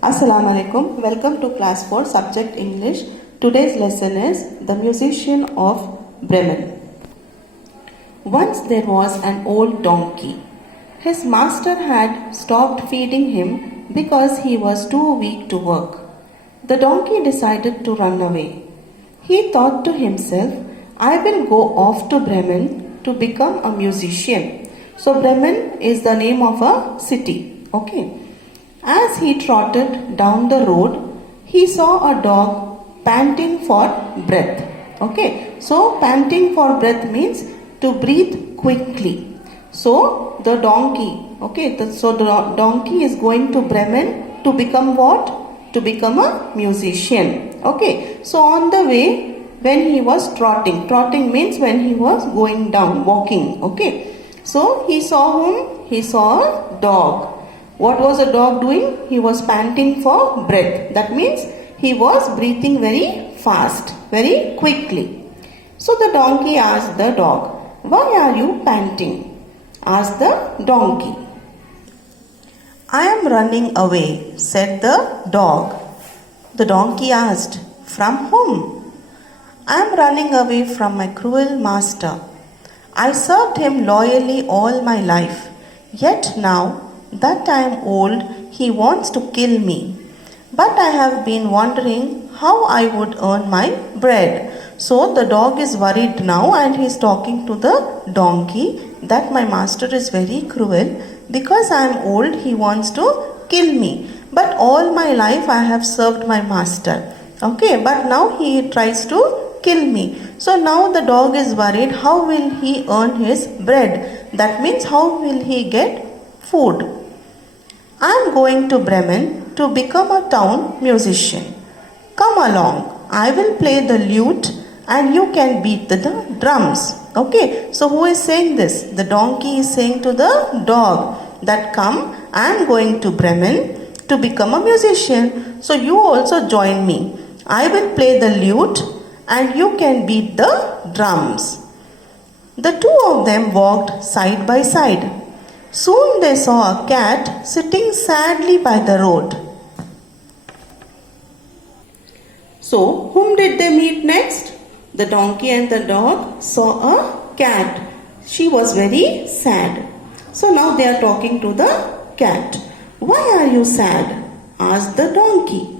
Assalamu alaikum. Welcome to class 4 subject English. Today's lesson is The Musician of Bremen. Once there was an old donkey. His master had stopped feeding him because he was too weak to work. The donkey decided to run away. He thought to himself, I will go off to Bremen to become a musician. So Bremen is the name of a city. Okay. As he trotted down the road, he saw a dog panting for breath. Okay, so panting for breath means to breathe quickly. So the donkey, so the donkey is going to Bremen to become what? To become a musician. Okay, so on the way when he was trotting means when he was going down, walking. Okay, so he saw whom? He saw a dog. What was the dog doing? He was panting for breath. That means he was breathing very fast, very quickly. So the donkey asked the dog, why are you panting? Asked the donkey. I am running away, said the dog. The donkey asked, from whom? I am running away from my cruel master. I served him loyally all my life, yet now that I am old, he wants to kill me. But I have been wondering how I would earn my bread. So the dog is worried now and he is talking to the donkey that my master is very cruel. Because I am old, he wants to kill me. But all my life I have served my master. Okay, but now he tries to kill me. So now the dog is worried, how will he earn his bread? That means how will he get food? I am going to Bremen to become a town musician. Come along, I will play the lute and you can beat the drums. Okay, so who is saying this? The donkey is saying to the dog that come, I am going to Bremen to become a musician. So you also join me. I will play the lute and you can beat the drums. The two of them walked side by side. Soon they saw a cat sitting sadly by the road. So, whom did they meet next? The donkey and the dog saw a cat. She was very sad. So now they are talking to the cat. Why are you sad? Asked the donkey.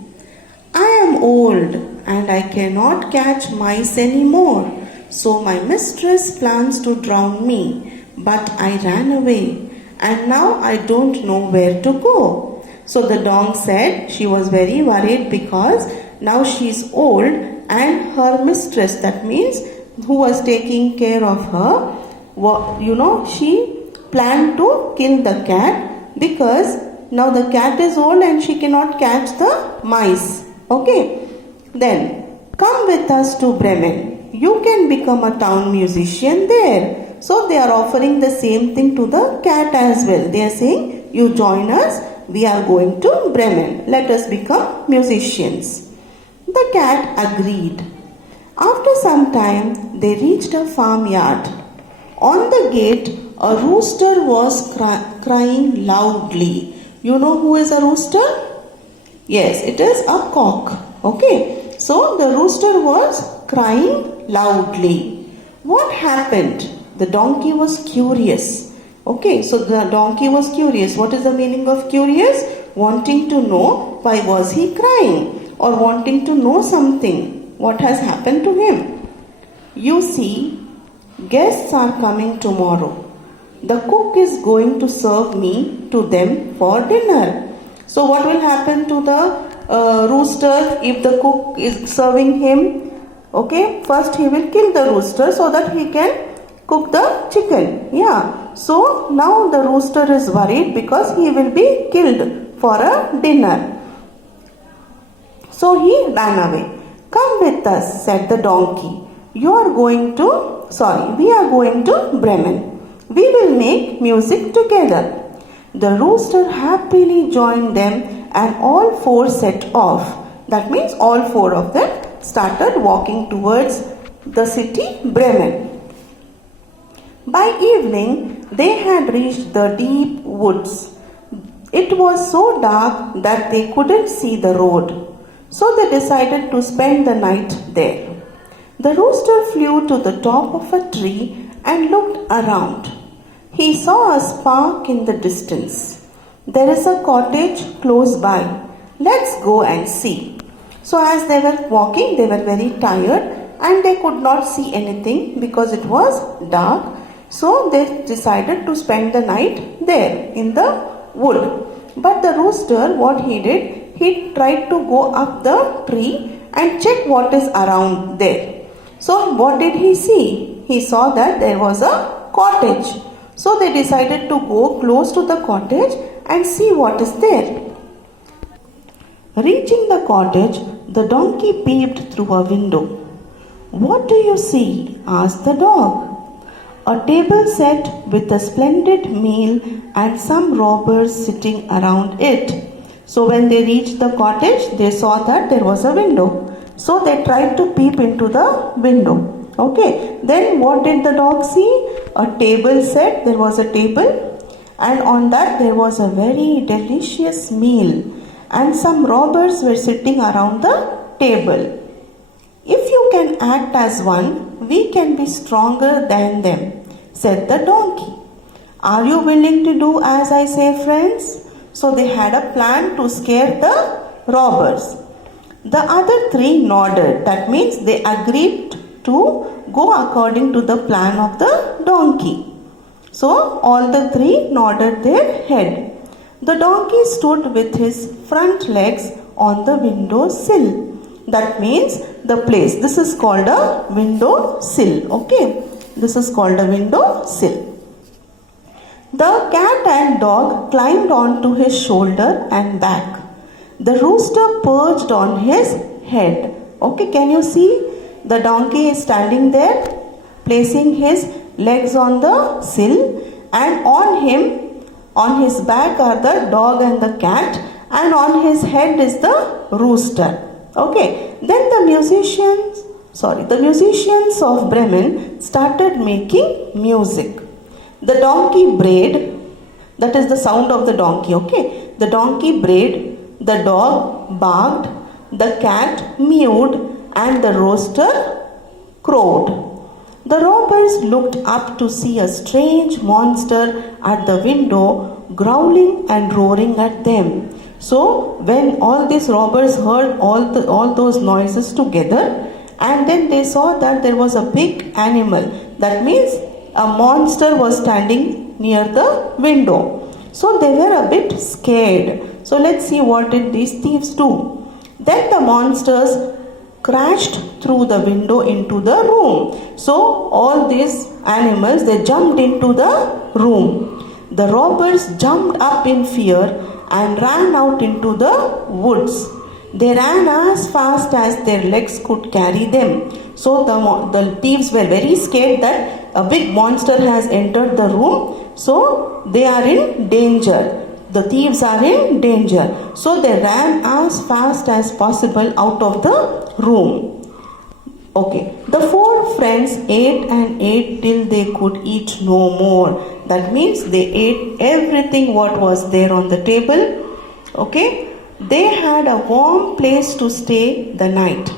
I am old and I cannot catch mice anymore. So my mistress plans to drown me. But I ran away. And now I don't know where to go. So the dog said she was very worried because now she is old and her mistress, that means who was taking care of her, she planned to kill the cat because now the cat is old and she cannot catch the mice. Okay. Then come with us to Bremen. You can become a town musician there. So they are offering the same thing to the cat as well. They are saying, you join us, we are going to Bremen. Let us become musicians. The cat agreed. After some time, they reached a farmyard. On the gate, a rooster was crying loudly. You know who is a rooster? Yes, it is a cock. Okay, so the rooster was crying loudly. What happened? The donkey was curious. Okay, so the donkey was curious. What is the meaning of curious? Wanting to know why was he crying or wanting to know something. What has happened to him? You see, guests are coming tomorrow. The cook is going to serve me to them for dinner. So what will happen to the rooster if the cook is serving him? Okay, first he will kill the rooster so that he can cook the chicken. Yeah. So now the rooster is worried because he will be killed for a dinner. So he ran away. Come with us, said the donkey. We are going to Bremen. We will make music together. The rooster happily joined them and all four set off. That means all four of them started walking towards the city Bremen. By evening, they had reached the deep woods. It was so dark that they couldn't see the road, so they decided to spend the night there. The rooster flew to the top of a tree and looked around. He saw a spark in the distance. There is a cottage close by. Let's go and see. So as they were walking, they were very tired and they could not see anything because it was dark. So they decided to spend the night there in the wood. But the rooster, what he did, he tried to go up the tree and check what is around there. So what did he see? He saw that there was a cottage. So they decided to go close to the cottage and see what is there. Reaching the cottage, the donkey peeped through a window. "What do you see?" asked the dog. "A table set with a splendid meal and some robbers sitting around it." So when they reached the cottage, they saw that there was a window. So they tried to peep into the window. Okay, then what did the dog see? A table set, there was a table, and on that there was a very delicious meal, and some robbers were sitting around the table. "If you can act as one, we can be stronger than them," said the donkey. "Are you willing to do as I say, friends?" So they had a plan to scare the robbers. The other three nodded. That means they agreed to go according to the plan of the donkey. So all the three nodded their head. The donkey stood with his front legs on the window sill. That means the place. This is called a window sill. Okay. This is called a window sill. The cat and dog climbed onto his shoulder and back. The rooster perched on his head. Okay, can you see? The donkey is standing there, placing his legs on the sill, and on him, on his back are the dog and the cat, and on his head is the rooster. Okay, then the musicians of Bremen started making music. The donkey brayed, that is the sound of the donkey, okay? The donkey brayed, the dog barked, the cat mewed, and the rooster crowed. The robbers looked up to see a strange monster at the window, growling and roaring at them. So when all these robbers heard all those noises together, and then they saw that there was a big animal, that means a monster was standing near the window. So they were a bit scared. So let's see what did these thieves do. Then the monsters crashed through the window into the room. So all these animals, they jumped into the room. The robbers jumped up in fear and ran out into the woods. They ran as fast as their legs could carry them. So the thieves were very scared that a big monster has entered the room. So they are in danger. The thieves are in danger. So they ran as fast as possible out of the room. Okay. The four friends ate and ate till they could eat no more. That means they ate everything what was there on the table. Okay. They had a warm place to stay the night.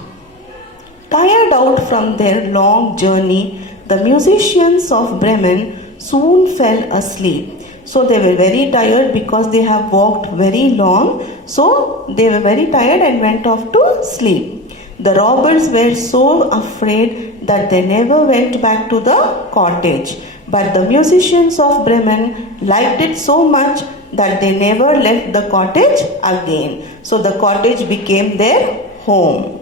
Tired out from their long journey, the musicians of Bremen soon fell asleep. So they were very tired because they have walked very long. So they were very tired and went off to sleep. The robbers were so afraid that they never went back to the cottage. But the musicians of Bremen liked it so much that they never left the cottage again. So the cottage became their home.